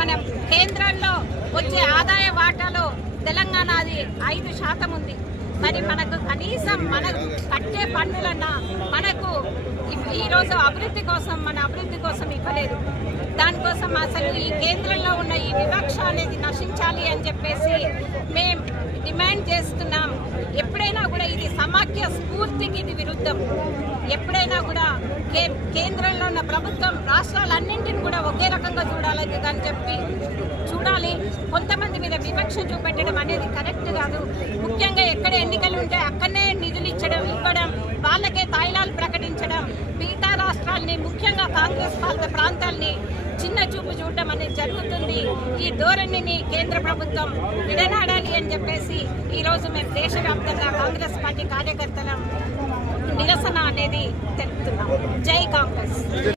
మన కేంద్రంలో వచ్చే ఆదాయ వాటాలో తెలంగాణది 5% ఉంది. మరి మనకు కనీసం మనకు కట్టే పన్నులన్నా మనకు ఈరోజు అభివృద్ధి కోసం ఇవ్వలేదు. దానికోసం అసలు ఈ కేంద్రంలో ఉన్న ఈ వివక్ష అనేది నశించాలి అని చెప్పేసి మేము డిమాండ్ చేస్తున్నాం. ఎప్పుడైనా కూడా ఇది సమాఖ్య స్ఫూర్తికి ఇది విరుద్ధం. ఎప్పుడైనా కూడా కేంద్రంలో ఉన్న ప్రభుత్వం రాష్ట్రాలన్నింటినీ కూడా ఒకే రకంగా చూడాలి. కొంతమంది మీద వివక్ష చూపెట్టడం అనేది కరెక్ట్ కాదు. ముఖ్యంగా ఎక్కడ ఎన్నికలు ఉంటే అక్కడనే నిధులు ఇవ్వడం, వాళ్ళకే తాయిలాలు ప్రకటించడం, మిగతా రాష్ట్రాలని ముఖ్యంగా కాంగ్రెస్ పాలిత ప్రాంతాలని చిన్న చూపు చూడడం అనేది జరుగుతుంది. ఈ ధోరణిని కేంద్ర ప్రభుత్వం విడనాడాలి అని చెప్పేసి ఈరోజు మేము దేశవ్యాప్తంగా కాంగ్రెస్ పార్టీ కార్యకర్తల నిరసన అనేది తెలుపుతున్నాం. జై కాంగ్రెస్.